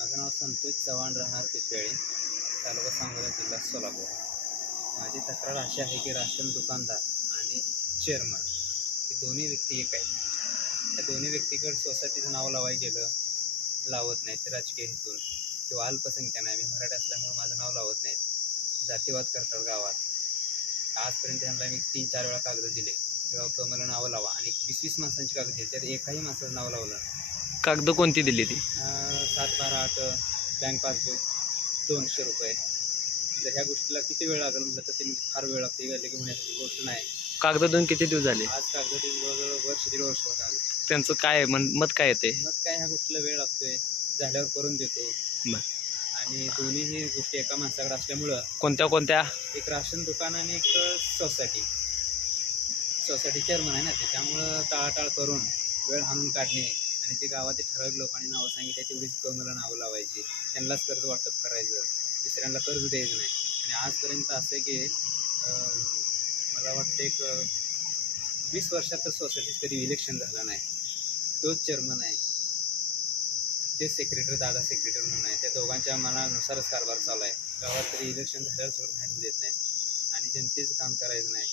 माझं नाव संतोष चव्हाण, राहणार पिपेळी, तालुका सांगोला, जिल्हा सोलापूर. माझी तक्रार अशी आहे की राशन दुकानदार आणि चेअरमन हे दोन्ही व्यक्ती एक आहेत. त्या दोन्ही व्यक्तीकडे सोसायटीचं नाव लावायला गेलं, लावत नाहीत राजकीय हेतून किंवा अल्पसंख्याक आहे. मी मराठी असल्यामुळे माझं नाव लावत नाहीत, जातीवाद करतात गावात. आजपर्यंत त्यांना मी 3-4 वेळा कागद दिले किंवा मला नावं लावा, आणि 20-20 माणसांची कागद दिली, त्यात एकाही माणसाचं नाव लावलं. कागद कोणती दिली ती? 7-12-8 बँक पासबुक, 200 रुपये. जर ह्या गोष्टीला किती वेळ लागेल म्हटलं तर ते फार वेळ लागते, की होण्याची गोष्ट नाही. कागद देऊन किती दिवस झाले? आज कागद जवळजवळ वर्ष-दीड वर्ष होत आलं. त्यांचं काय मत काय येते? मग काय, ह्या गोष्टीला वेळ लागतोय, झाल्यावर करून देतो. आणि दोन्हीही गोष्टी एका माणसाकडे असल्यामुळं कोणत्या? एक राशन दुकान आणि एक सोसायटी चेअरमन आहे ना ते, त्यामुळं टाळाटाळ करून वेळ हाणून काढणे आणि जे गावातील ठराविक लोकांनी नावं सांगितली तेवढीच मला नावं लावायची, त्यांनाच कर्ज वाटप करायचं, दुसऱ्यांना कर्ज द्यायचं नाही. आणि आजपर्यंत असं आहे की मला वाटतं एक 20 वर्षात तर सोसायटीत कधी इलेक्शन झालं नाही. तोच चेअरमन आहे, ते सेक्रेटरी, दादा सेक्रेटरी म्हणून आहे. त्या दोघांच्या मनानुसारच कारभार चालू आहे. गावात तरी इलेक्शन झाल्यावर सगळं माहीत देत नाहीत आणि जनतेचं काम करायचं नाही,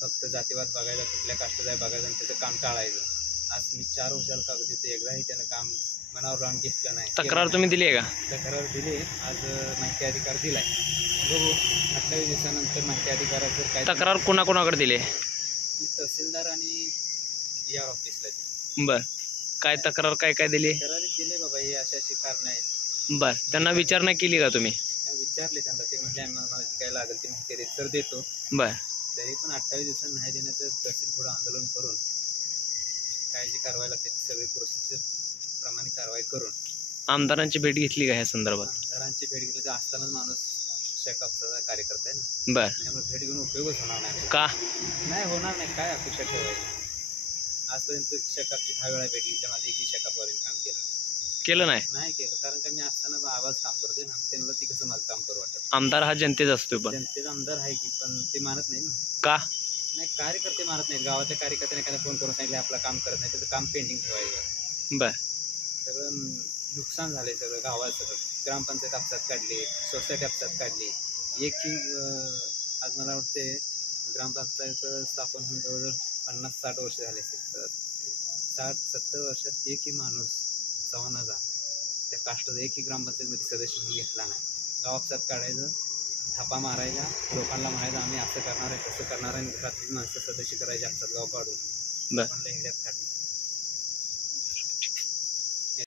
फक्त जातीवाद बघायचा, कुठल्या काष्टात आहे बघायचं आणि त्याचं काम टाळायचं. आज मी 4 वर्षाला कागद देतो, एकदाही त्यानं काम मनावर लावून घेतलं नाही. तक्रार तुम्ही दिली आहे का? तक्रार दिली, आज माहिती अधिकार दिलाय. बघू 28 दिवसानंतर माहिती अधिकाराचं काय. तक्रार कोणाकोणाकडे दिली? तहसीलदार आणि ER ऑफिसला दिली. बर, काय तक्रार काय दिली? तक्रारी दिले बाबा, हे अशी कारणं आहेत. बर, त्यांना विचारणा केली का तुम्ही? विचारले त्यांना, ते म्हटले मला जी काय लागेल ते माहिती तर देतो. बर, तरी पण 28 दिवसांनी नाही देणं तर तहसील पुढे आंदोलन करून काय जी कारवाई लागते ती सगळी प्रोसिजर प्रमाणे कारवाई करून. आमदारांची भेट घेतली का ह्या संदर्भात? आमदारांची भेट घेतली तर असतानाच माणूस शेकापचा कार्यकर्ता आहे ना. बर, त्यामुळे भेट घेऊन उपयोगच होणार नाही. का नाही होणार नाही, काय अपेक्षा ठेवायची. आजपर्यंत शेकापची 10 वेळा भेट घेतली, माझं एकही शेकापवरील काम केलं नाही केलं, कारण का मी असताना आवाज काम करतोय ना, त्यांना ती कसं माझं काम करू वाटत. आमदार हा जनतेचा असतो, पण जनतेचा आमदार आहे की, पण ते मानत नाही ना. का नाही, कार्यकर्ते मानत नाहीत. गावाच्या कार्यकर्त्याने एखादा फोन करून सांगितलं आपलं काम करत नाही, त्याचं काम पेंडिंग ठेवायचं. बर, सगळं नुकसान झालंय, सगळं गावात सगळं. ग्रामपंचायत आपसात काढली, सोसायटी आपसात काढली. एकही आज मला वाटते ग्रामपंचायत स्थापन होऊन जवळजवळ 50-60 वर्ष झाले असतील. 60-70 वर्षात एकही माणूस चव्हाणाचा त्या काष्टाचा एकही ग्रामपंचायतमध्ये सदस्य म्हणून घेतला नाही. गाव आपसात काढायचं, थापा मारायचा, लोकांना म्हणायचं आम्ही असं करणार आहे, तसं करणार आहे, रात्री माणसं सदस्य करायचे आपसात गाव काढून. लोकांना हिंड्यात काढली.